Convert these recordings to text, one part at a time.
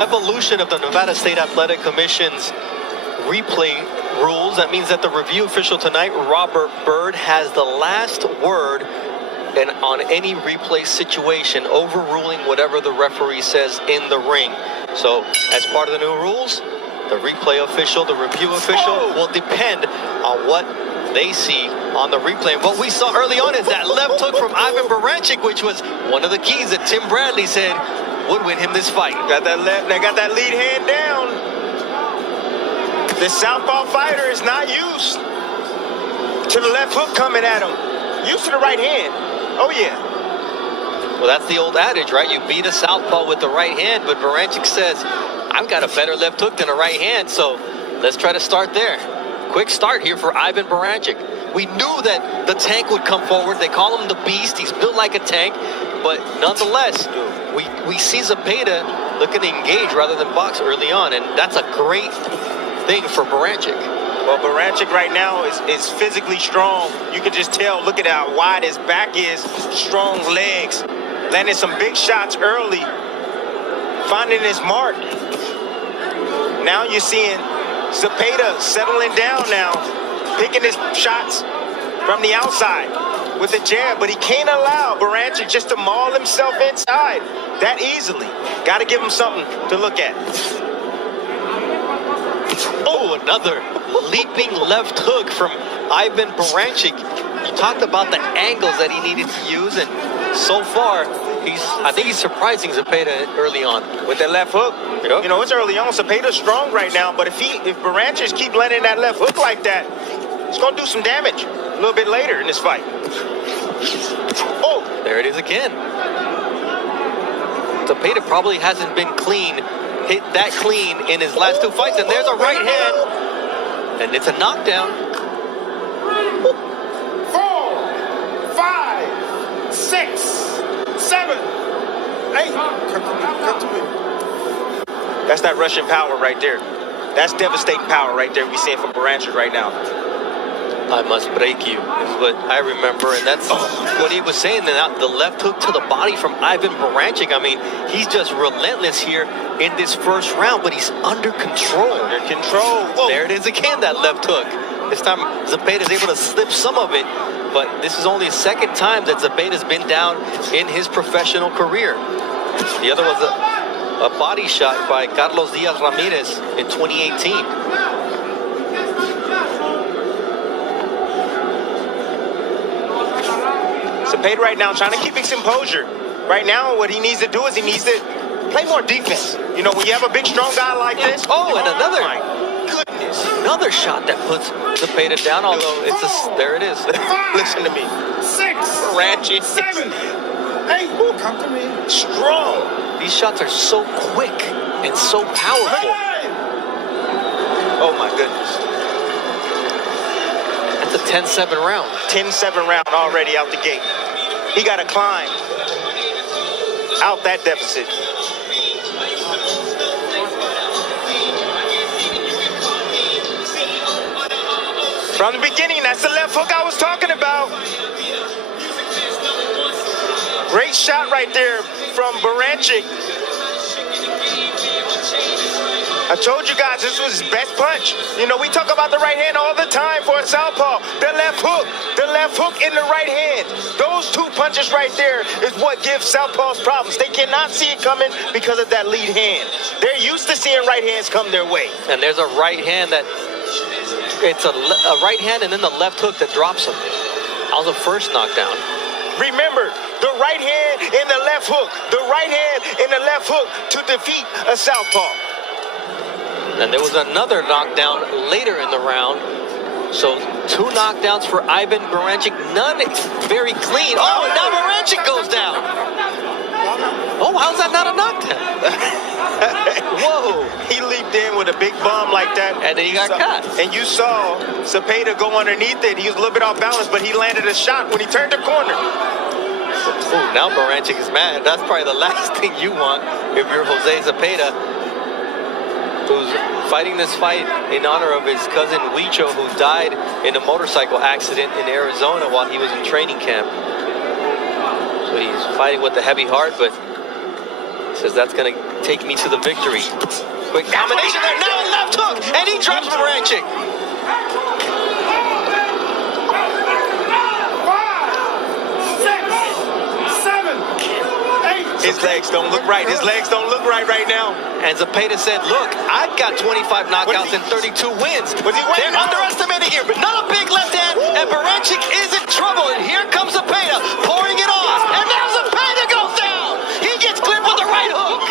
evolution of the Nevada State Athletic Commission's replay rules. That means that the review official tonight, Robert Byrd, has the last word on any replay situation, overruling whatever the referee says in the ring. So, as part of the new rules, the replay official, the review official, will depend on what they see on the replay. And what we saw early on is that left hook from Ivan Beranchyk, which was one of the keys that Tim Bradley said would win him this fight. Got that lead hand down. The southpaw fighter is not used to the left hook coming at him. Used to the right hand. Oh yeah. Well, that's the old adage, right? You beat a southpaw with the right hand, but Beranchyk says, I've got a better left hook than a right hand, so let's try to start there. Quick start here for Ivan Beranchyk. We knew that the tank would come forward. They call him the Beast. He's built like a tank, but nonetheless, we see Zepeda looking to engage rather than box early on, and that's a great thing for Beranchyk. Well, Beranchyk right now is physically strong. You can just tell, look at how wide his back is, strong legs, landing some big shots early, finding his mark. Now you're seeing Zepeda settling down now, picking his shots from the outside with a jab, but he can't allow Beranchyk just to maul himself inside that easily. Got to give him something to look at. Oh, another leaping left hook from Ivan Beranchyk. You talked about the angles that he needed to use, and so far, I think he's surprising Zepeda early on. With that left hook, yep. You know, it's early on. Zepeda's strong right now, but if Beranchyk keep landing that left hook like that, it's going to do some damage a little bit later in this fight. Oh! There it is again. Zepeda probably hasn't been hit that clean in his last two fights, and there's a right hand, and it's a knockdown. 4, 5, 6, 7, 8. Cut to me. That's that Russian power right there. That's devastating power right there we're seeing from Beranchyk right now. I must break you, is what I remember, and that's what he was saying. The left hook to the body from Ivan Beranchyk. I mean, he's just relentless here in this first round, but he's under control. Under control. Whoa. There it is again, that left hook. This time, Zepeda is able to slip some of it, but this is only the second time that Zepeda's been down in his professional career. The other was a body shot by Carlos Diaz Ramirez in 2018. Zepeda right now trying to keep his composure. Right now, what he needs to do is he needs to play more defense. You know, when you have a big, strong guy like this. Oh, and another. My goodness. Another shot that puts Zepeda down, although there it is. Listen to me. 6, Beranchyk. 7, 8. Come to me. Strong. These shots are so quick and so powerful. Oh, my goodness. That's a 10-7 round. 10-7 round already out the gate. He got to climb out that deficit. From the beginning, that's the left hook I was talking about. Great shot right there from Beranchyk. I told you guys this was his best punch. You know, we talk about the right hand all the time for a southpaw. The left hook in the right hand. Those two punches right there is what gives southpaws problems. They cannot see it coming because of that lead hand. They're used to seeing right hands come their way. And there's a right hand that, it's a right hand and then the left hook that drops him. That was the first knockdown. Remember, the right hand and the left hook. The right hand and the left hook to defeat a southpaw. And there was another knockdown later in the round. So 2 knockdowns for Ivan Beranchyk, none very clean. Oh, and now Beranchyk goes down. Oh, how's that not a knockdown? Whoa. He leaped in with a big bomb like that. And then he got caught. And you saw Zepeda go underneath it. He was a little bit off balance, but he landed a shot when he turned the corner. Oh, now Beranchyk is mad. That's probably the last thing you want if you're Jose Zepeda, who's fighting this fight in honor of his cousin Huicho, who died in a motorcycle accident in Arizona while he was in training camp. So he's fighting with a heavy heart, but Says that's going to take me to the victory. Quick combination there. Now a left hook, and he drops Beranchyk. 5, 6, 7, 8. His legs don't look right. His legs don't look right now. And Zepeda said, look, I've got 25 knockouts and 32 wins. They're underestimated here. Not a big left hand, and Beranchyk is in trouble. And here comes Zepeda, pouring it on. And now Zepeda goes down. He gets clipped with the right hook.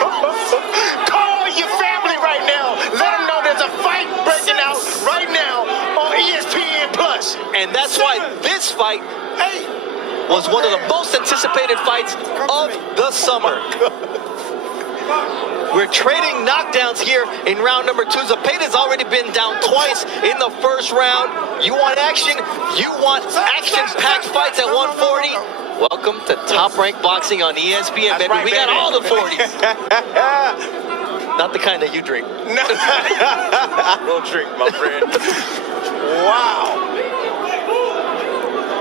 Call your family right now. Let them know there's a fight breaking out right now on ESPN+. And that's why this fight 8. was one of the most anticipated fights of the summer. We're trading knockdowns here in round number 2. Zepeda's already been down twice in the first round. You want action? You want action-packed fights at 140? Welcome to Top Rank Boxing on ESPN, baby. Right, we got baby. all the 40s. Not the kind that you drink. No. I don't drink, my friend. Wow.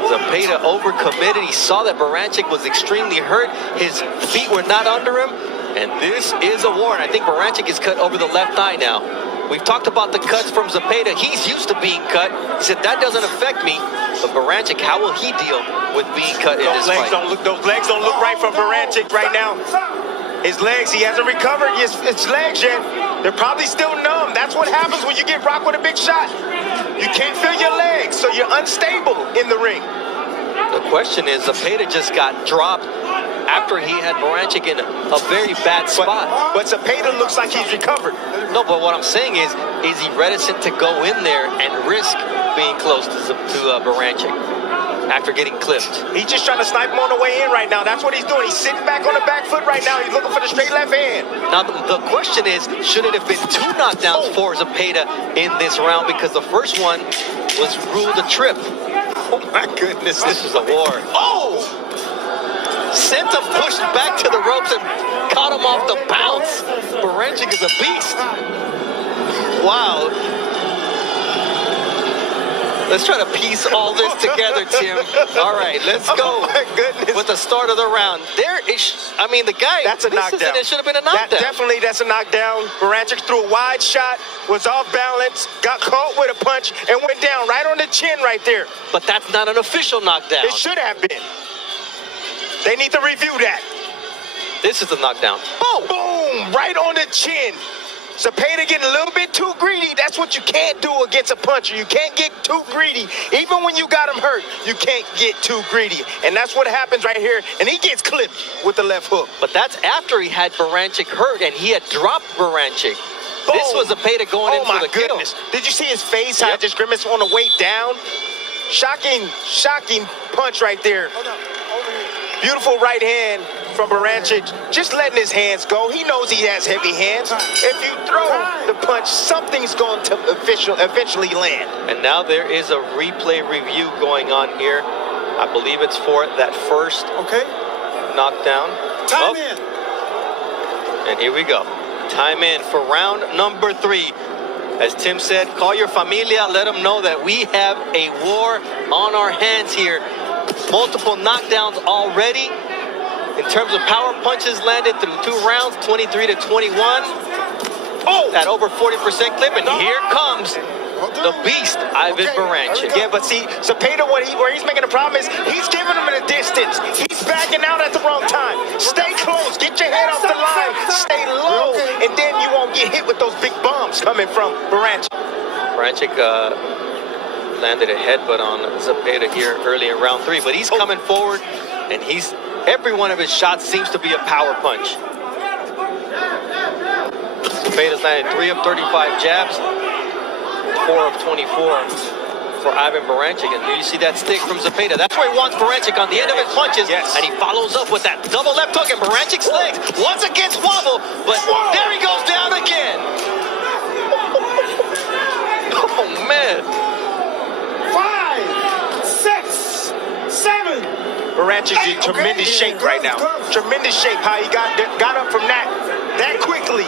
Zepeda overcommitted. He saw that Beranchyk was extremely hurt. His feet were not under him. And this is a war. And I think Beranchyk is cut over the left eye now. We've talked about the cuts from Zepeda. He's used to being cut. He said, that doesn't affect me. But Beranchyk, how will he deal with being cut in this fight? Those legs don't look right from Beranchyk right now. His legs, he hasn't recovered his legs yet. They're probably still numb. That's what happens when you get rocked with a big shot. You can't feel your legs, so you're unstable in the ring. The question is, Zepeda just got dropped after he had Beranchyk in a very bad spot. But Zepeda looks like he's recovered. No, but what I'm saying is he reticent to go in there and risk being close to Beranchyk after getting clipped? He's just trying to snipe him on the way in right now. That's what he's doing. He's sitting back on the back foot right now. He's looking for the straight left hand. Now, the question is, should it have been 2 knockdowns for Zepeda in this round? Because the first one was ruled a trip. Oh, my goodness. This is a war. Oh! Sent him pushed back to the ropes and caught him off the bounce. Beranchyk is a beast. Wow. Let's try to piece all this together, Tim. All right, let's go. Oh my goodness. With the start of the round. There is, I mean, the guy. That's a knockdown. It should have been a knockdown. That's a knockdown. Beranchyk threw a wide shot, was off balance, got caught with a punch, and went down right on the chin right there. But that's not an official knockdown. It should have been. They need to review that. This is the knockdown. Boom! Boom! Right on the chin. Zepeda getting a little bit too greedy. That's what you can't do against a puncher. You can't get too greedy. Even when you got him hurt, you can't get too greedy. And that's what happens right here. And he gets clipped with the left hook. But that's after he had Beranchyk hurt and he had dropped Beranchyk. Boom. This was Zepeda going in for the kill. Oh my goodness. Did you see his face? How it just grimaced on the way down? Shocking punch right there. Hold on. Over here. Beautiful right hand from Beranchyk, just letting his hands go. He knows he has heavy hands. If you throw the punch, something's going to eventually land. And now there is a replay review going on here. I believe it's for that first knockdown. Time in. And here we go. Time in for round number 3. As Tim said, call your familia. Let them know that we have a war on our hands here. Multiple knockdowns already. In terms of power punches landed through 2 rounds, 23 to 21. Oh, at over 40% clip, and here comes the beast, Ivan Beranchyk. Yeah, but see, Zepeda, where he's making a problem is he's giving him a distance. He's backing out at the wrong time. Stay close, get your head off the line, stay low, and then you won't get hit with those big bombs coming from Beranchyk. Beranchyk landed a headbutt on Zepeda here early in round 3, but he's coming forward, and every one of his shots seems to be a power punch. Zepeda's landed 3 of 35 jabs, 4 of 24 for Ivan Beranchyk. And do you see that stick from Zepeda? That's where he wants Beranchyk on the end of his punches. Yes. And he follows up with that double left hook, and Berancyk's legs once again wobble, but there he goes down again. Oh, man. 5, 6, 7. Berancyk's in tremendous shape right now. Tremendous shape, how he got up from that quickly.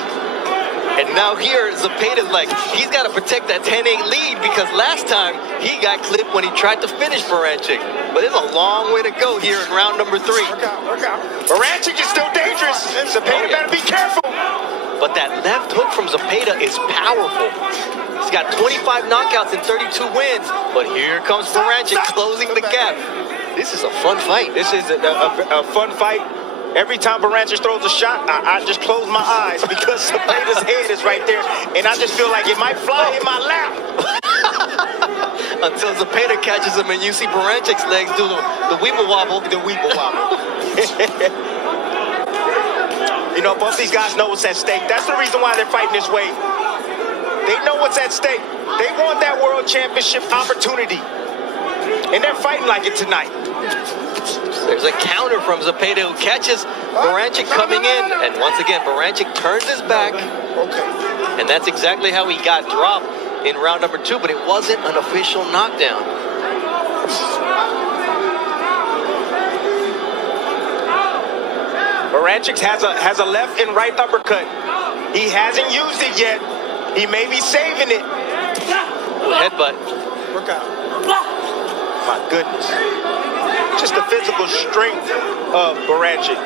And Now here, Zepeda's like, he's got to protect that 10-8 lead because last time he got clipped when he tried to finish Beranchyk. But it's a long way to go here in round number 3. Work out, work out. Beranchyk is still dangerous. Zepeda better be careful. But that left hook from Zepeda is powerful. He's got 25 knockouts and 32 wins. But here comes Beranchyk closing the gap. This is a fun fight. This is a fun fight. Every time Beranchyk throws a shot, I just close my eyes because Zepeda's head is right there. And I just feel like it might fly in my lap. Until Zepeda catches him and you see Berancyk's legs do the weeble wobble. The weeble wobble. You know, both these guys know what's at stake. That's the reason why they're fighting this way. They know what's at stake. They want that world championship opportunity. And they're fighting like it tonight. There's a counter from Zepeda who catches Beranchyk coming in. And once again, Beranchyk turns his back. Okay. And that's exactly how he got dropped in round number 2, but it wasn't an official knockdown. Beranchyk has a left and right uppercut. He hasn't used it yet. He may be saving it. Headbutt. Work out. My goodness. Just the physical strength of Beranchyk.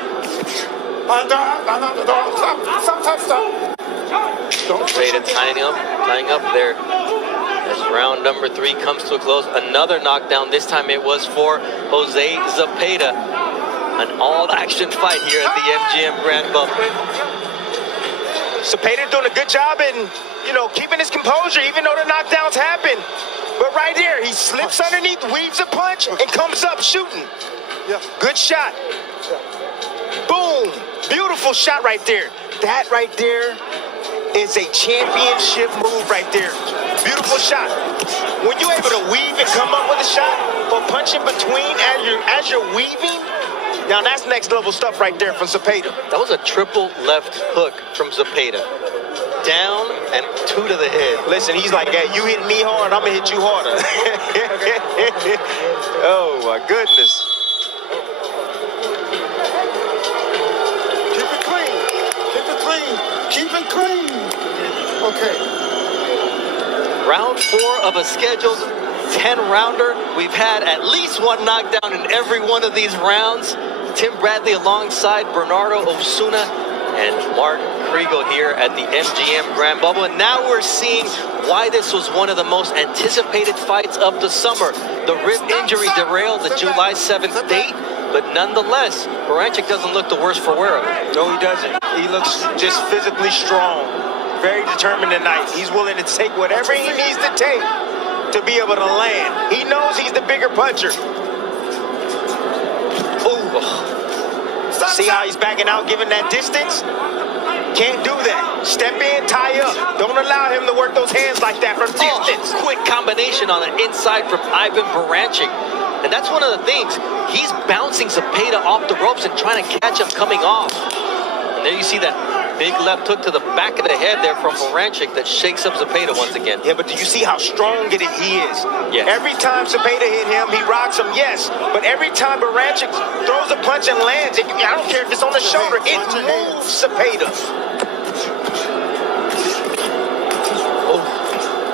Stop. Zepeda tying up there. As round number 3 comes to a close, another knockdown. This time it was for Jose Zepeda. An all-action fight here at the MGM Grand Bubble. Zepeda doing a good job in, keeping his composure, even though the knockdowns happen. But right there, he slips underneath, weaves a punch, and comes up shooting. Yeah. Good shot. Boom. Beautiful shot right there. That right there is a championship move right there. Beautiful shot. When you're able to weave and come up with a shot or punch in between as you're weaving, now that's next level stuff right there from Zepeda. That was a triple left hook from Zepeda. Down and 2 to the head. Listen, he's like, hey, you hit me hard, I'm gonna hit you harder. Oh my goodness. Keep it clean. Keep it clean. Keep it clean. Okay. Round 4 of a scheduled 10-rounder. We've had at least one knockdown in every one of these rounds. Tim Bradley alongside Bernardo Osuna and Mark Kriegel here at the MGM Grand Bubble. And now we're seeing why this was one of the most anticipated fights of the summer. The rib injury derailed the July 7th date, but nonetheless, Beranchyk doesn't look the worse for wear of it. No, he doesn't. He looks just physically strong. Very determined tonight. He's willing to take whatever he needs to take to be able to land. He knows he's the bigger puncher. Ooh. See how he's backing out, giving that distance? Can't do that. Step in, tie up. Don't allow him to work those hands like that from distance. Quick combination on the inside from Ivan Beranchyk. And that's one of the things. He's bouncing Zepeda off the ropes and trying to catch him coming off. And there you see that big left hook to the back of the head there from Beranchyk that shakes up Zepeda once again. Yeah, but do you see how strong he is? Yeah. Every time Zepeda hit him, he rocks him, yes. But every time Beranchyk throws a punch and lands, I don't care if it's on the shoulder, it moves Zepeda. Oh,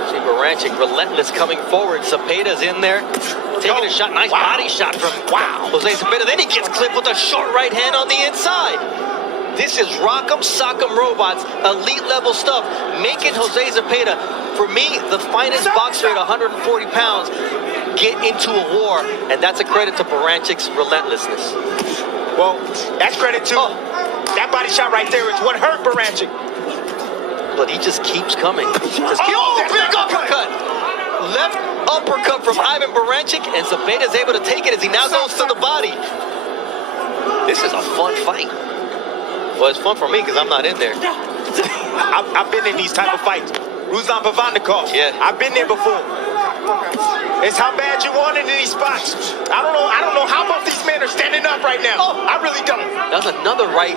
see Beranchyk relentless coming forward. Zepeda's in there, taking a shot. Nice body shot from Jose Zepeda. Then he gets clipped with a short right hand on the inside. This is Rock'em Sock'em Robots, elite level stuff, making Jose Zepeda, for me, the finest boxer at 140 pounds, get into a war, and that's a credit to Berancyk's relentlessness. Well, that's credit to that body shot right there is what hurt Beranchyk. But he just keeps coming. Big uppercut. Left uppercut from Ivan Beranchyk, and Zepeda's able to take it as he now goes to the body. This is a fun fight. Well, it's fun for me because I'm not in there. I've been in these type of fights. Ruslan Pavandikov. Yeah. I've been there before. It's how bad you want it in these spots. I don't know how both these men are standing up right now. I really don't. That's another right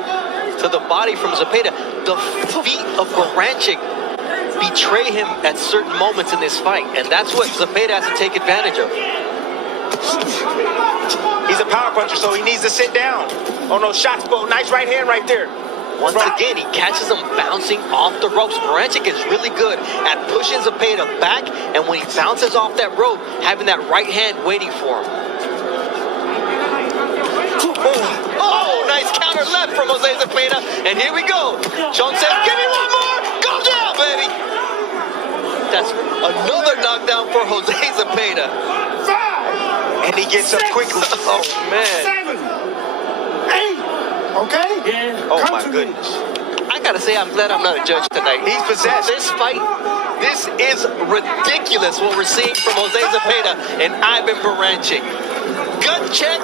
to the body from Zepeda. The feet of Beranchyk betray him at certain moments in this fight, and that's what Zepeda has to take advantage of. He's a power puncher, so he needs to sit down on those shots. Oh, nice right hand right there. Once again, he catches him bouncing off the ropes. Beranchyk is really good at pushing Zepeda back, and when he bounces off that rope, having that right hand waiting for him. Oh, nice counter left from Jose Zepeda, and here we go. Sean says, give me one more. Go down, baby. That's another knockdown for Jose Zepeda. 5, And he gets up 6, quickly. Oh, man. 7, 8. Okay? Yeah. Oh, my goodness. I gotta say, I'm glad I'm not a judge tonight. He's possessed. This fight, this is ridiculous what we're seeing from Jose Zepeda and Ivan Beranchyk. Gut check,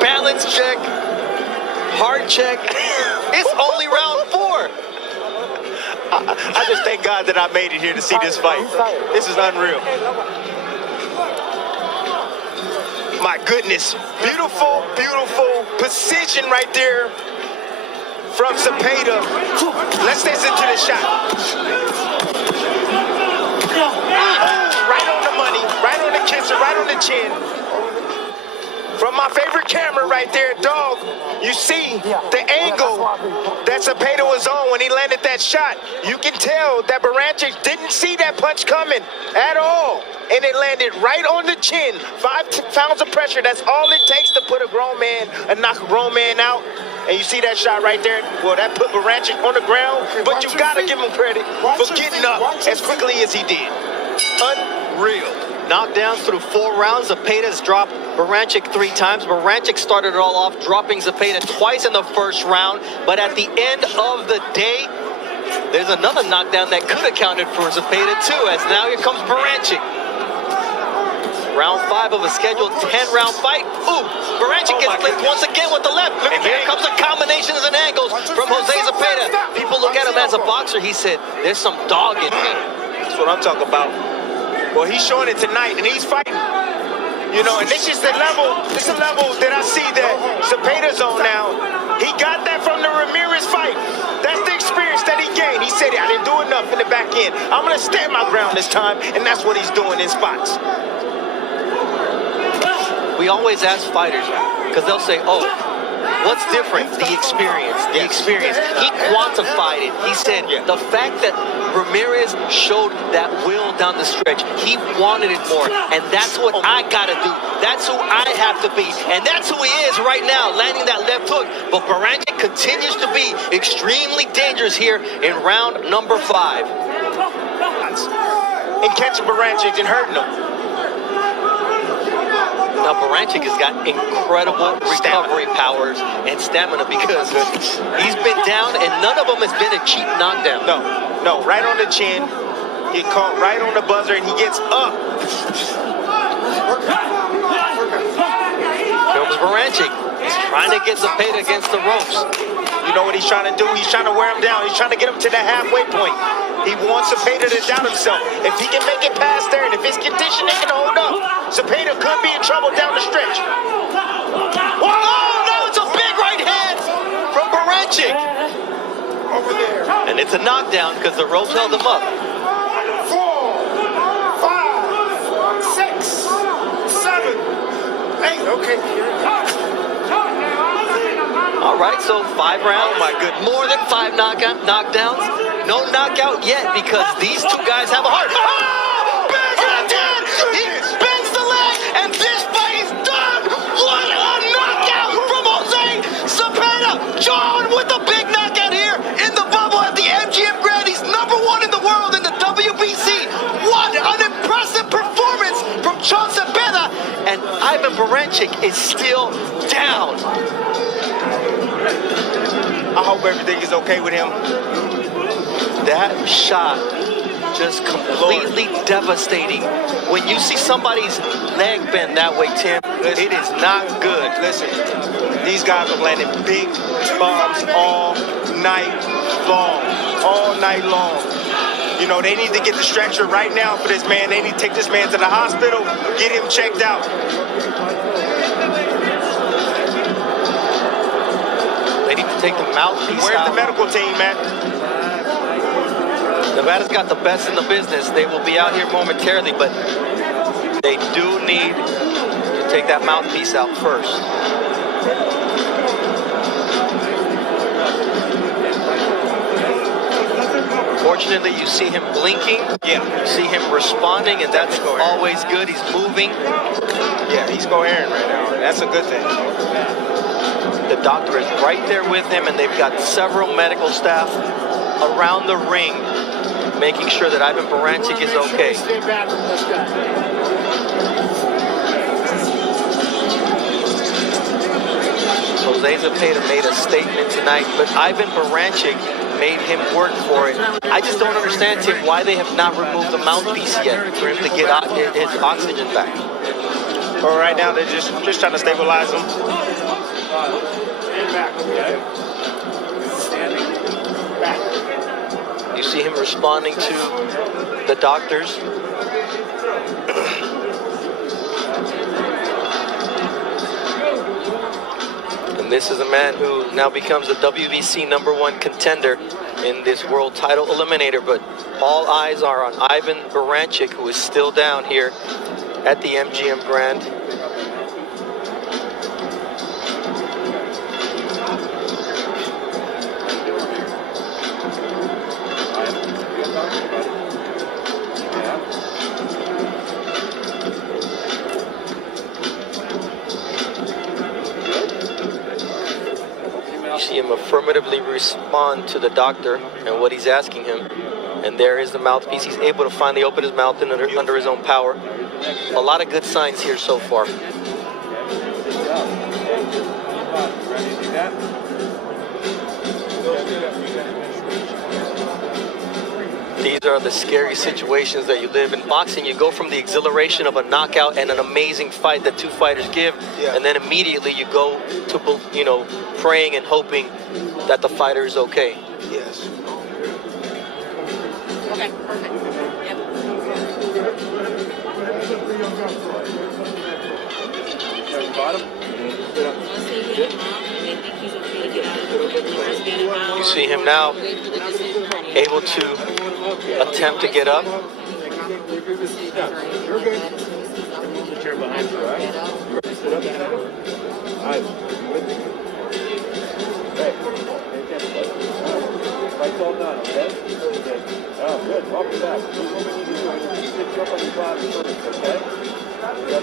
balance check, heart check. It's only round 4. I just thank God that I made it here to see this fight. This is unreal. My goodness. Beautiful, beautiful precision right there from Zepeda. Let's listen to the shot. Right on the money, right on the kisser, right on the chin. From my favorite camera right there, dog, you see the angle that Zepeda was on when he landed that shot. You can tell that Beranchyk didn't see that punch coming at all. And it landed right on the chin. 5 pounds of pressure, that's all it takes to put a grown man and knock a grown man out. And you see that shot right there? Well, that put Beranchyk on the ground, but you gotta give him credit for getting up as quickly as he did. Unreal. Knockdowns through 4 rounds. Zepeda's dropped Beranchyk 3 times. Beranchyk started it all off, dropping Zepeda twice in the first round. But at the end of the day, there's another knockdown that could have counted for Zepeda too, as now here comes Beranchyk. Round 5 of a scheduled 10-round fight. Ooh, Beranchyk gets clipped once again with the left. And here comes the combinations and angles from Jose Zepeda. People look at him as a boxer. He said, there's some dog in me. That's what I'm talking about. Well, he's showing it tonight, and he's fighting. You know, and this is the level, this is the level that I see that Zepeda's on now. He got that from the Ramirez fight. That's the experience that he gained. He said, I didn't do enough in the back end. I'm going to stand my ground this time, and that's what he's doing in spots. We always ask fighters, because they'll say, oh, what's different? The experience, the experience. He quantified it. He said the fact that Ramirez showed that will down the stretch, he wanted it more, and that's what I gotta do. That's who I have to be, and that's who he is right now, landing that left hook. But Beranchyk continues to be extremely dangerous here in round number 5. And catching Beranchyk and hurting him. Now, Beranchyk has got incredible recovery powers and stamina because he's been down, and none of them has been a cheap knockdown. No, right on the chin. Get caught right on the buzzer, and he gets up. Here comes Beranchyk. He's trying to get Zepeda against the ropes. You know what he's trying to do? He's trying to wear him down. He's trying to get him to the halfway point. He wants Zepeda to doubt himself. If he can make it past there, and if his conditioning can hold up, Zepeda could be in trouble down the stretch. Oh, no, it's a big right hand from Beranchyk. Over there. And it's a knockdown because the ropes held him up. 4, 5, 6, 7, 8. Okay. All right, so 5 rounds. Oh, my goodness. More than 5 knockdowns. No knockout yet because these 2 guys have a heart. Oh, big right hand! He bends the leg, and this fight is done. What a knockout from Jose Zepeda. John with the big knockout here in the bubble at the MGM Grand. He's number 1 in the world in the WBC. What an impressive performance from John Zepeda. And Ivan Beranchyk is still down. I hope everything is okay with him. That shot just completely devastating. When you see somebody's leg bend that way, Tim, it is not good. Listen, these guys are landing big bombs all night long. All night long. You know, they need to get the stretcher right now for this man. They need to take this man to the hospital, get him checked out. They need to take the mouthpiece Where's out. the medical team, man? Nevada's got the best in the business. They will be out here momentarily, but they do need to take that mouthpiece out first. Unfortunately, you see him blinking. Yeah. You see him responding, and that's always good. He's moving. Yeah, he's coherent right now. That's a good thing. The doctor is right there with him, and they've got several medical staff around the ring making sure that Ivan Beranchyk is okay. Stay back from this guy. Jose Zepeda made a statement tonight, but Ivan Beranchyk made him work for it. I just don't understand, Tim, why they have not removed the mouthpiece yet for him to get his oxygen back. But right now, they're just trying to stabilize him. Stand back, okay? Standing back. You see him responding to the doctors. And this is a man who now becomes a WBC #1 contender in this world title eliminator, but all eyes are on Ivan Beranchyk, who is still down here at the MGM Grand. You see him affirmatively respond to the doctor and what he's asking him. And there is the mouthpiece. He's able to finally open his mouth under his own power. A lot of good signs here so far. These are the scary situations that you live in boxing. You go from the exhilaration of a knockout and an amazing fight that two fighters give, and then immediately you go to, you know, praying and hoping that the fighter is okay. Yes. Okay, perfect. Yep. You see him now able to attempt to get up.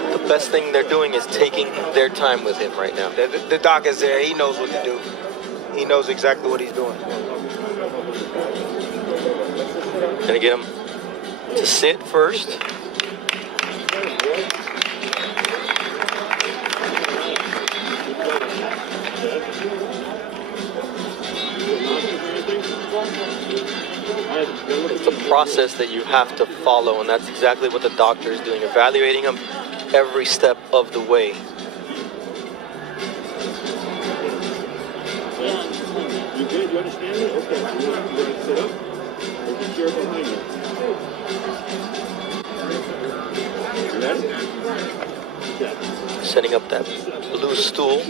The best thing they're doing is taking their time with him right now. The doc is there. He knows what to do. He knows exactly what he's doing. Gonna get him to sit first. It's a process that you have to follow, and that's exactly what the doctor is doing, evaluating him every step of the way. You good? You understand it? Okay. You want to sit up? There's a chair behind you. You ready? Yeah. Setting up that blue stool.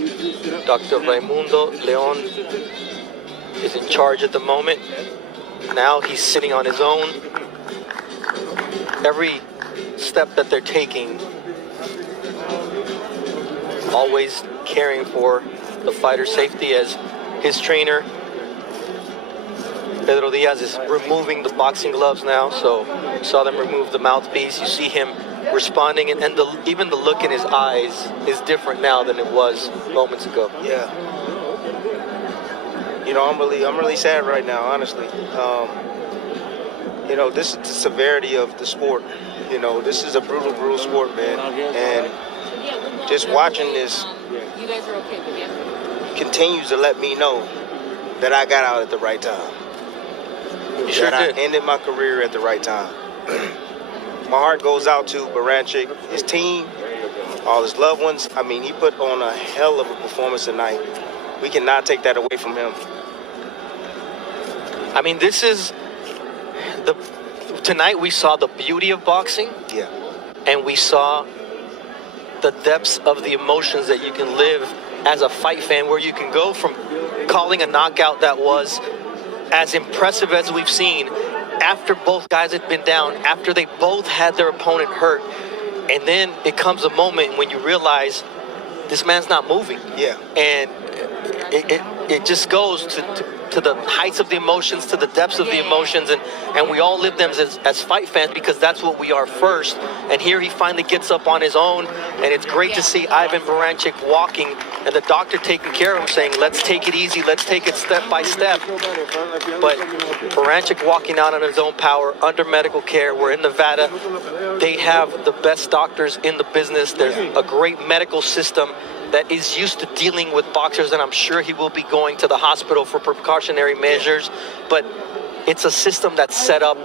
Dr. Raimundo Leon is in charge at the moment. Now he's sitting on his own. Every step that they're taking, always caring for the fighter's safety, as his trainer Pedro Diaz is removing the boxing gloves now. So you saw them remove the mouthpiece. You see him responding, and even the look in his eyes is different now than it was moments ago. Yeah. You know, I'm really sad right now, honestly. You know, this is the severity of the sport. You know, this is a brutal sport, man. And just watching this You guys are okay with it? continues to let me know that I got out at the right time. You sure that did. I ended my career at the right time. My heart goes out to Beranchyk, his team, all his loved ones. I mean, he put on a hell of a performance tonight. We cannot take that away from him. I mean, this is tonight we saw the beauty of boxing, Yeah. and we saw the depths of the emotions that you can live as a fight fan, where you can go from calling a knockout that was as impressive as we've seen after both guys had been down, after they both had their opponent hurt, and then it comes a moment when you realize this man's not moving. Yeah. And it just goes to the heights of the emotions, to the depths of the emotions, and we all live them as fight fans because that's what we are first. And here he finally gets up on his own, and it's great to see Ivan Beranchyk walking and the doctor taking care of him, saying, let's take it easy, let's take it step by step. But Beranchyk walking out on his own power, under medical care. We're in Nevada. They have the best doctors in the business. There's a great medical system that is used to dealing with boxers, and I'm sure he will be going to the hospital for precautionary measures, but it's a system that's set up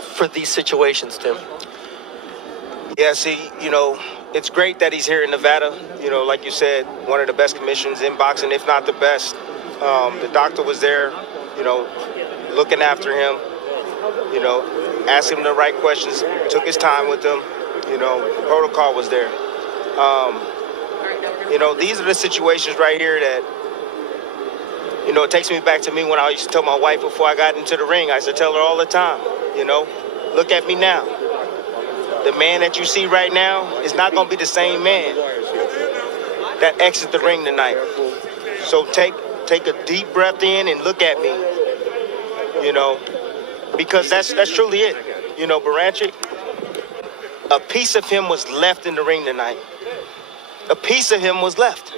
for these situations, Tim. Yeah, see, you know, it's great that he's here in Nevada. You know, like you said, one of the best commissions in boxing, if not the best. The doctor was there, you know, looking after him, you know, asking him the right questions, took his time with him, you know, the protocol was there. You know, these are the situations right here that, you know, it takes me back to me when I used to tell my wife before I got into the ring. I used to tell her all the time, you know, look at me now. The man that you see right now is not going to be the same man that exits the ring tonight. So take a deep breath in and look at me, you know, because that's truly it. You know, Beranchyk, a piece of him was left in the ring tonight. A piece of him was left,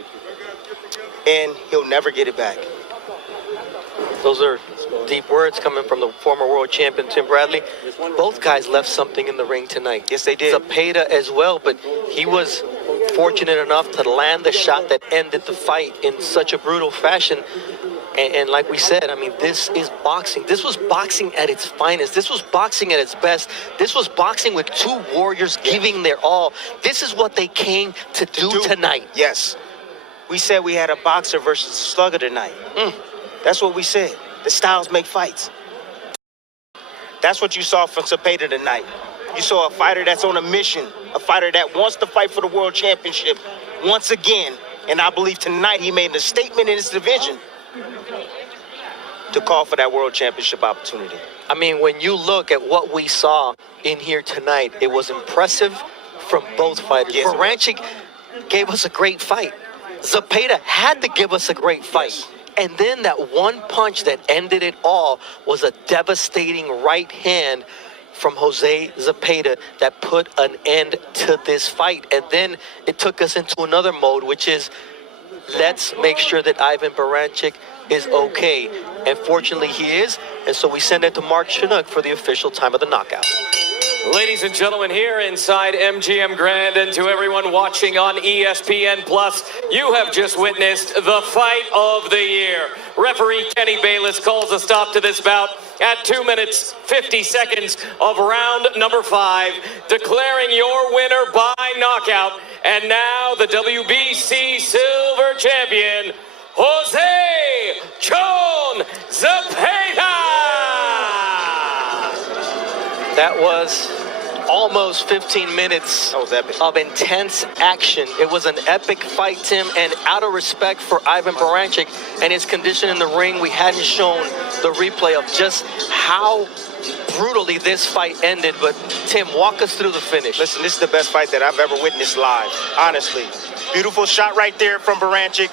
and he'll never get it back. Those are deep words coming from the former world champion, Tim Bradley. Both guys left something in the ring tonight. Yes, they did. Zepeda as well, but he was fortunate enough to land the shot that ended the fight in such a brutal fashion. And like we said, I mean, this is boxing. This was boxing at its finest. This was boxing at its best. This was boxing with two warriors giving their all. This is what they came to do tonight. Yes. We said we had a boxer versus a slugger tonight. That's what we said. The styles make fights. That's what you saw from Zepeda tonight. You saw a fighter that's on a mission, a fighter that wants to fight for the world championship once again. And I believe tonight he made a statement in his division to call for that world championship opportunity. I mean, when you look at what we saw in here tonight, it was impressive from both fighters. Yes. Beranchyk gave us a great fight. Zepeda had to give us a great fight. Yes. And then that one punch that ended it all was a devastating right hand from Jose Zepeda that put an end to this fight. And then it took us into another mode, which is, let's make sure that Ivan Beranchyk is okay. And fortunately he is, and so we send it to Mark Chinook for the official time of the knockout. Ladies and gentlemen, here inside MGM Grand, and to everyone watching on ESPN Plus, you have just witnessed the fight of the year. Referee Kenny Bayless calls a stop to this bout at 2 minutes, 50 seconds of round number 5, declaring your winner by knockout, and now the WBC Silver Champion, Jose "Chon" Zepeda! That was almost 15 minutes That was epic. of intense action. It was an epic fight, Tim, and out of respect for Ivan Beranchyk and his condition in the ring, we hadn't shown the replay of just how brutally this fight ended. But Tim, walk us through the finish. Listen, this is the best fight that I've ever witnessed live, honestly. Beautiful shot right there from Beranchyk.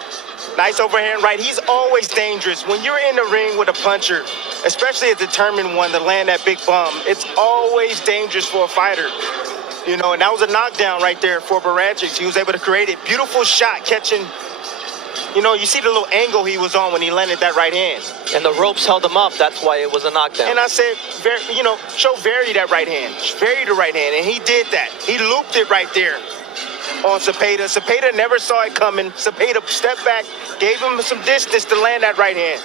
Nice overhand right. He's always dangerous. When you're in the ring with a puncher, especially a determined one to land that big bomb, it's always dangerous for a fighter. You know, and that was a knockdown right there for Beranchyk. He was able to create it. Beautiful shot catching. You know, you see the little angle he was on when he landed that right hand. And the ropes held him up. That's why it was a knockdown. And I said, you know, vary that right hand. Vary the right hand. And he did that. He looped it right there on Zepeda. Zepeda never saw it coming. Zepeda stepped back, gave him some distance to land that right hand.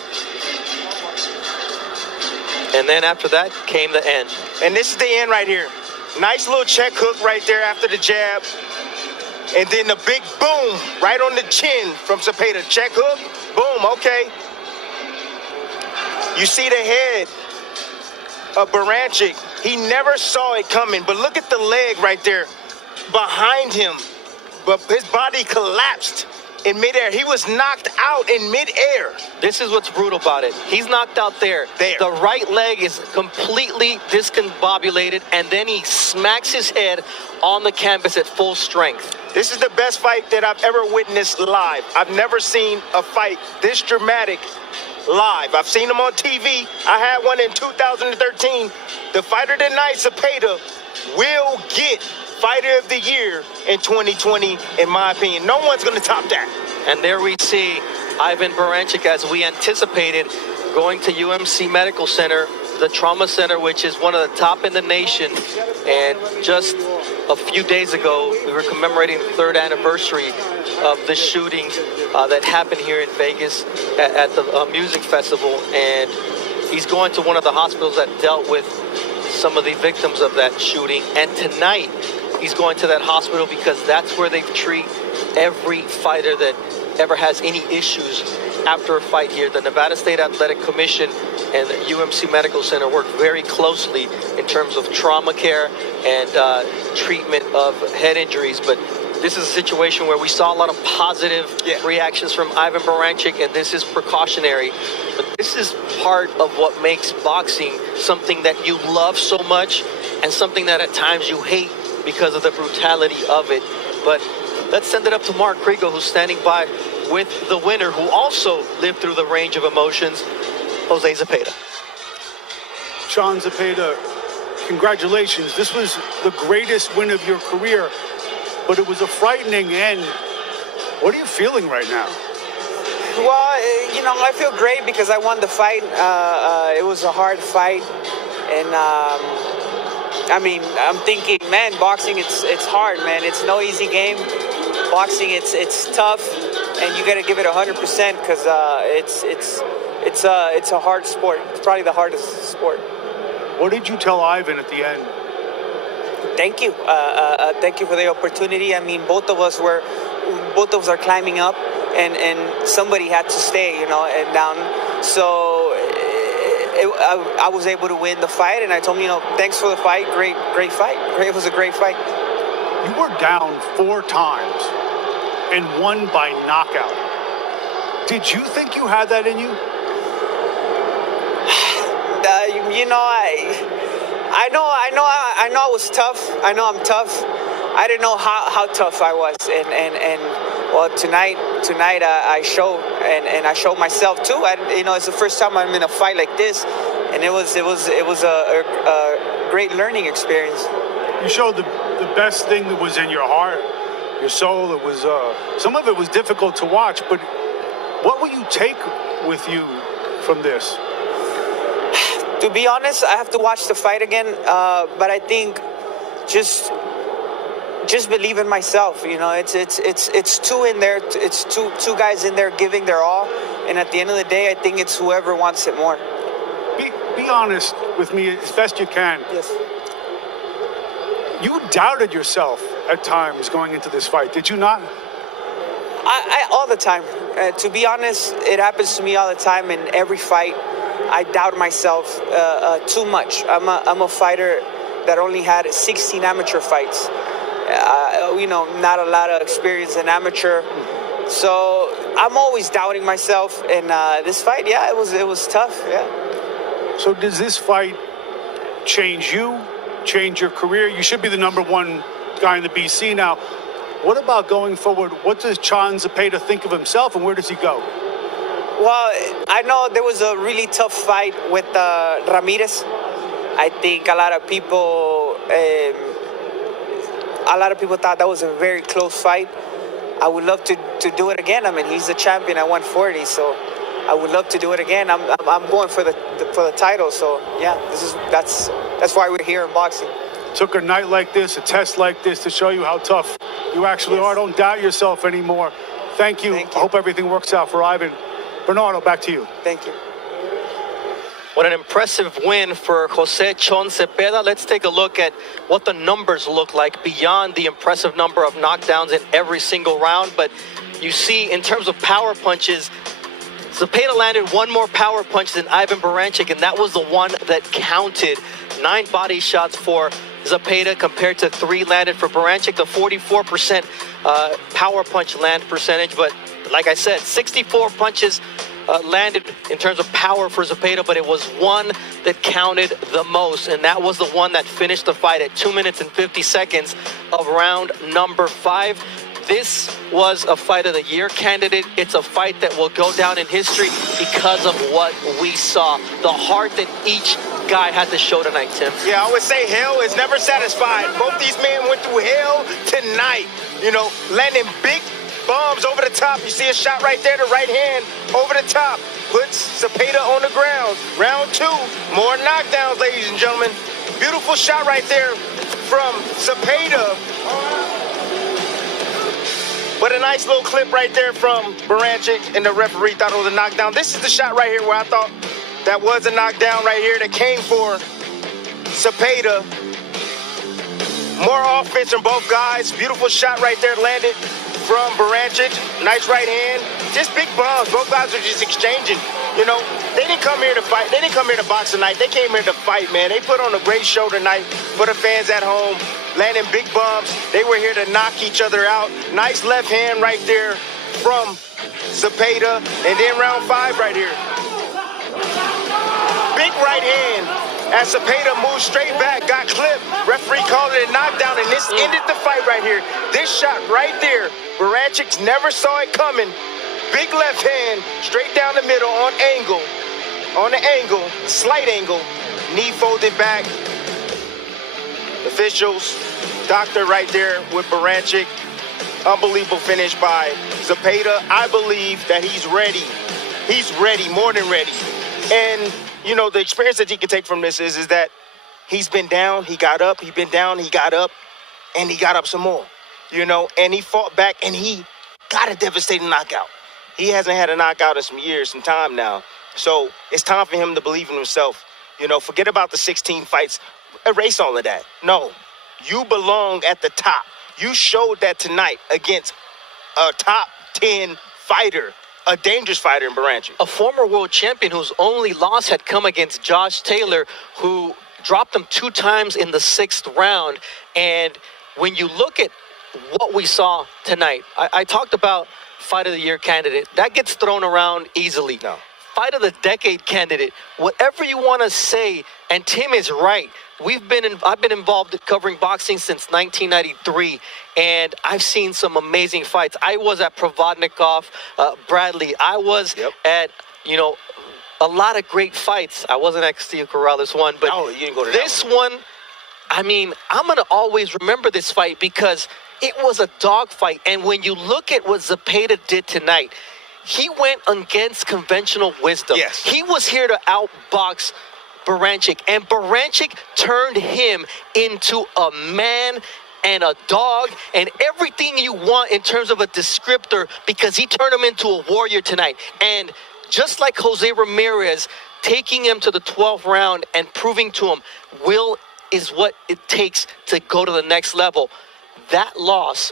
And then after that came the end. And this is the end right here. Nice little check hook right there after the jab. And then the big boom right on the chin from Zepeda. Check hook, boom, okay. You see the head of Beranchyk. He never saw it coming, but look at the leg right there behind him. But his body collapsed in midair. He was knocked out in midair. This is what's brutal about it. He's knocked out there. The right leg is completely discombobulated, and then he smacks his head on the canvas at full strength. This is the best fight that I've ever witnessed live. I've never seen a fight this dramatic live. I've seen them on TV. I had one in 2013. The fighter tonight, Zepeda, will get Fighter of the Year in 2020, in my opinion. No one's going to top that. And there we see Ivan Beranchyk, as we anticipated, going to UMC Medical Center, the trauma center, which is one of the top in the nation. And just a few days ago, we were commemorating the 3rd anniversary of the shooting that happened here in Vegas at the music festival. And he's going to one of the hospitals that dealt with some of the victims of that shooting. And tonight, he's going to that hospital because that's where they treat every fighter that ever has any issues after a fight here. The Nevada State Athletic Commission and the UMC Medical Center work very closely in terms of trauma care and treatment of head injuries. But this is a situation where we saw a lot of positive reactions from Ivan Beranchyk, and this is precautionary. But this is part of what makes boxing something that you love so much and something that at times you hate because of the brutality of it. But let's send it up to Mark Kriegel, who's standing by with the winner, who also lived through the range of emotions, Jose Zepeda. Sean Zepeda, congratulations. This was the greatest win of your career, but it was a frightening end. What are you feeling right now? Well, you know, I feel great because I won the fight. It was a hard fight, and I mean, I'm thinking, man, boxing, it's hard, man. It's no easy game. Boxing, it's tough, and you got to give it 100% because it's a hard sport. It's probably the hardest sport. What did you tell Ivan at the end? Thank you. Thank you for the opportunity. I mean, both of us are climbing up, and somebody had to stay, you know, and down. So I was able to win the fight, and I told him, you know, thanks for the fight. Great fight. It was a great fight. You were down 4 times and won by knockout. Did you think you had that in you? You know, I know I was tough. I know I'm tough. I didn't know how tough I was, and well, tonight I showed, and I showed myself too. You know, it's the first time I'm in a fight like this, and it was a great learning experience. You showed the best thing that was in your heart, your soul. It was some of it was difficult to watch, but what will you take with you from this? To be honest, I have to watch the fight again, but I think just believe in myself. You know, it's two in there. It's two guys in there giving their all, and at the end of the day, I think it's whoever wants it more. Be honest with me as best you can. Yes. You doubted yourself at times going into this fight, did you not? I all the time. To be honest, it happens to me all the time in every fight. I doubt myself too much. I'm a fighter that only had 16 amateur fights. You know, not a lot of experience in amateur. So I'm always doubting myself. And this fight, yeah, it was tough. Yeah. So does this fight change you, change your career? You should be the #1 guy in the BC now. What about going forward? What does Sean Zepeda think of himself, and where does he go? Well, I know there was a really tough fight with Ramirez. I think a lot of people thought that was a very close fight. I would love to do it again. I mean, he's the champion at 140, so I would love to do it again. I'm going for the title, so yeah, that's why we're here in boxing. Took a night like this, a test like this, to show you how tough you actually are. Don't doubt yourself anymore. Thank you. I hope everything works out for Ivan. Bernardo, back to you. Thank you. What an impressive win for Jose Chon Zepeda. Let's take a look at what the numbers look like beyond the impressive number of knockdowns in every single round. But you see, in terms of power punches, Zepeda landed 1 more power punch than Ivan Beranchyk, and that was the one that counted. 9 body shots for Zepeda compared to 3 landed for Beranchyk, the 44% power punch land percentage. But like I said, 64 punches landed in terms of power for Zepeda, but it was one that counted the most, and that was the one that finished the fight at 2 minutes and 50 seconds of round number 5. This was a Fight of the Year candidate. It's a fight that will go down in history because of what we saw. The heart that each guy had to show tonight, Tim. Yeah, I would say hell is never satisfied. Both these men went through hell tonight, landing big bombs over the top. You see a shot right there, the right hand over the top. Puts Zepeda on the ground. Round 2, more knockdowns, ladies and gentlemen. Beautiful shot right there from Zepeda. But a nice little clip right there from Beranchyk, and the referee thought it was a knockdown. This is the shot right here where I thought that was a knockdown right here that came for Zepeda. More offense from both guys. Beautiful shot right there landed from Beranchyk. Nice right hand. Just big bombs. Both guys are just exchanging. They didn't come here to fight. They didn't come here to box tonight. They came here to fight, man. They put on a great show tonight for the fans at home. Landing big bombs. They were here to knock each other out. Nice left hand right there from Zepeda. And then round 5 right here. Big right hand as Zepeda moved straight back, got clipped. Referee called it a knockdown, and this ended the fight right here. This shot right there, Beranchyk never saw it coming. Big left hand, straight down the middle on angle. On the angle, slight angle. Knee folded back. Officials, doctor right there with Beranchyk. Unbelievable finish by Zepeda. I believe that he's ready. He's ready, more than ready. And, the experience that he can take from this is that he's been down, he got up, he's been down, he got up, and he got up some more. And he fought back, and he got a devastating knockout. He hasn't had a knockout in some years, some time now. So it's time for him to believe in himself. Forget about the 16 fights. Erase all of that. No, you belong at the top. You showed that tonight against a top 10 fighter, a dangerous fighter in Beranchyk. A former world champion whose only loss had come against Josh Taylor, who dropped him 2 times in the 6th round. And when you look at what we saw tonight, I talked about Fight of the Year candidate. That gets thrown around easily. No. Fight of the Decade candidate. Whatever you want to say, and Tim is right. I've been involved in covering boxing since 1993, and I've seen some amazing fights. I was at Provodnikov, Bradley. I was at, a lot of great fights. I wasn't at Steve Corrales one, but you didn't go to this one, I'm going to always remember this fight because it was a dogfight. And when you look at what Zepeda did tonight, he went against conventional wisdom. Yes. He was here to outbox Beranchyk, and Beranchyk turned him into a man and a dog and everything you want in terms of a descriptor, because he turned him into a warrior tonight. And just like Jose Ramirez, taking him to the 12th round and proving to him will is what it takes to go to the next level. That loss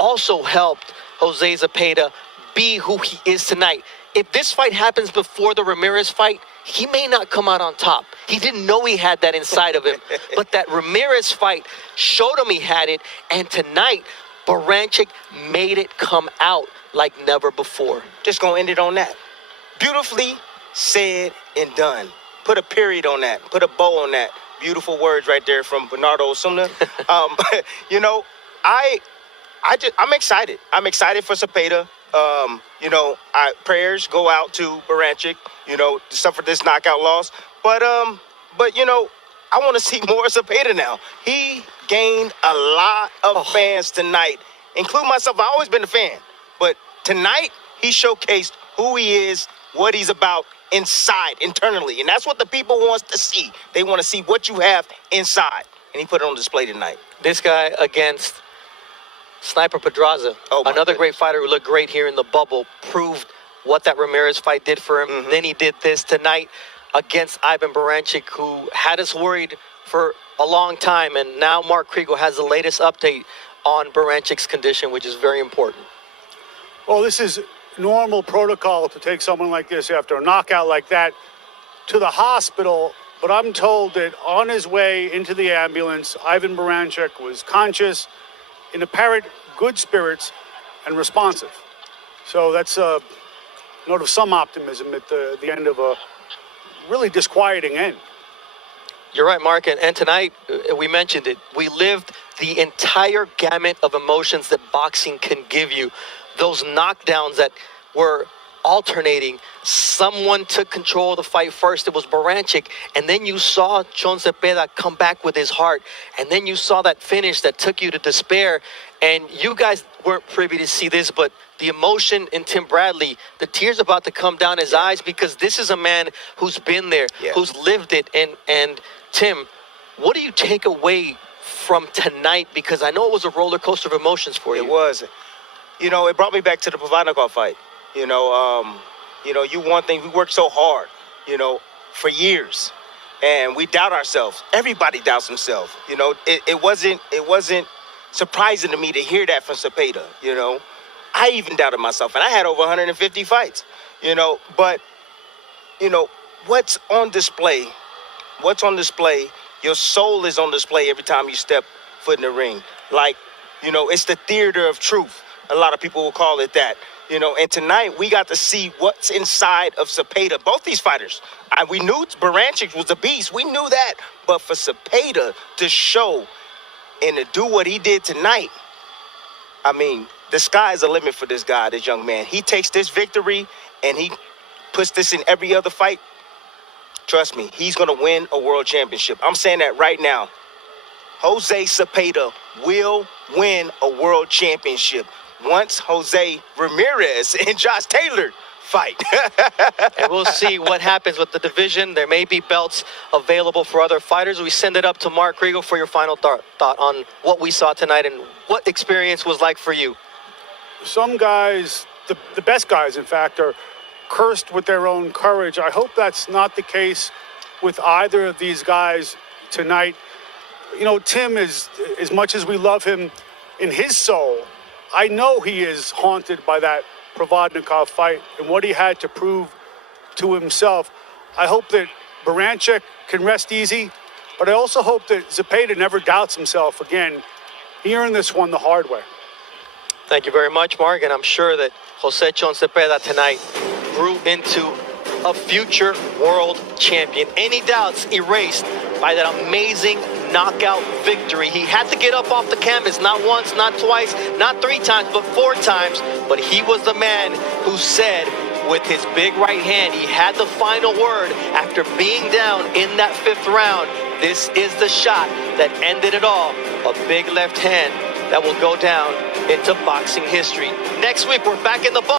also helped Jose Zepeda be who he is tonight. If this fight happens before the Ramirez fight, he may not come out on top. He didn't know he had that inside of him. But that Ramirez fight showed him he had it. And tonight, Beranchyk made it come out like never before. Just going to end it on that. Beautifully said and done. Put a period on that. Put a bow on that. Beautiful words right there from Bernardo Osuna. I'm excited. I'm excited for Zepeda. Prayers go out to Beranchyk, to suffer this knockout loss. But I want to see more Zepeda now. He gained a lot of fans tonight, including myself. I've always been a fan. But tonight, he showcased who he is, what he's about inside, internally. And that's what the people want to see. They want to see what you have inside. And he put it on display tonight. This guy against Sniper Pedraza, another great fighter who looked great here in the bubble, proved what that Ramirez fight did for him. Mm-hmm. Then he did this tonight against Ivan Beranchyk, who had us worried for a long time. And now Mark Kriegel has the latest update on Berancyk's condition, which is very important. Well, this is normal protocol to take someone like this after a knockout like that to the hospital. But I'm told that on his way into the ambulance, Ivan Beranchyk was conscious, in apparent good spirits, and responsive. So that's a note of some optimism at the end of a really disquieting end. You're right, Mark. And tonight, we mentioned it. We lived the entire gamut of emotions that boxing can give you. Those knockdowns that were alternating. Someone took control of the fight first. It was Beranchyk. And then you saw Zepeda come back with his heart. And then you saw that finish that took you to despair. And you guys weren't privy to see this, but the emotion in Tim Bradley, the tears about to come down his eyes, because this is a man who's been there, who's lived it. And Tim, what do you take away from tonight? Because I know it was a roller coaster of emotions for you. It was. You know, it brought me back to the Provodnikov fight. You know, you one thing, we worked so hard, you know, for years, and we doubt ourselves. Everybody doubts himself. You know, it wasn't surprising to me to hear that from Zepeda. You know, I even doubted myself, and I had over 150 fights. You know, but you know what's on display? What's on display? Your soul is on display every time you step foot in the ring. Like, you know, it's the theater of truth. A lot of people will call it that. You know, and tonight we got to see what's inside of Zepeda. Both these fighters, we knew Beranchyk was a beast. We knew that. But for Zepeda to show and to do what he did tonight, I mean, the sky is the limit for this guy, this young man. He takes this victory and he puts this in every other fight. Trust me, he's going to win a world championship. I'm saying that right now. Jose Zepeda will win a world championship once Jose Ramirez and Josh Taylor fight. And we'll see what happens with the division. There may be belts available for other fighters. We send it up to Mark Kriegel for your final thought on what we saw tonight and what experience was like for you. Some guys, the best guys, in fact, are cursed with their own courage. I hope that's not the case with either of these guys tonight. You know, Tim, is as much as we love him in his soul, I know he is haunted by that Provodnikov fight and what he had to prove to himself. I hope that Beranchyk can rest easy, but I also hope that Zepeda never doubts himself again. He earned this one the hard way. Thank you very much, Mark, and I'm sure that Jose Zepeda tonight grew into a future world champion. Any doubts erased by that amazing knockout victory. He had to get up off the canvas, not once, not twice, not 3 times, but 4 times. But he was the man who said with his big right hand, he had the final word after being down in that 5th round. This is the shot that ended it all. A big left hand that will go down into boxing history. Next week, we're back in the box.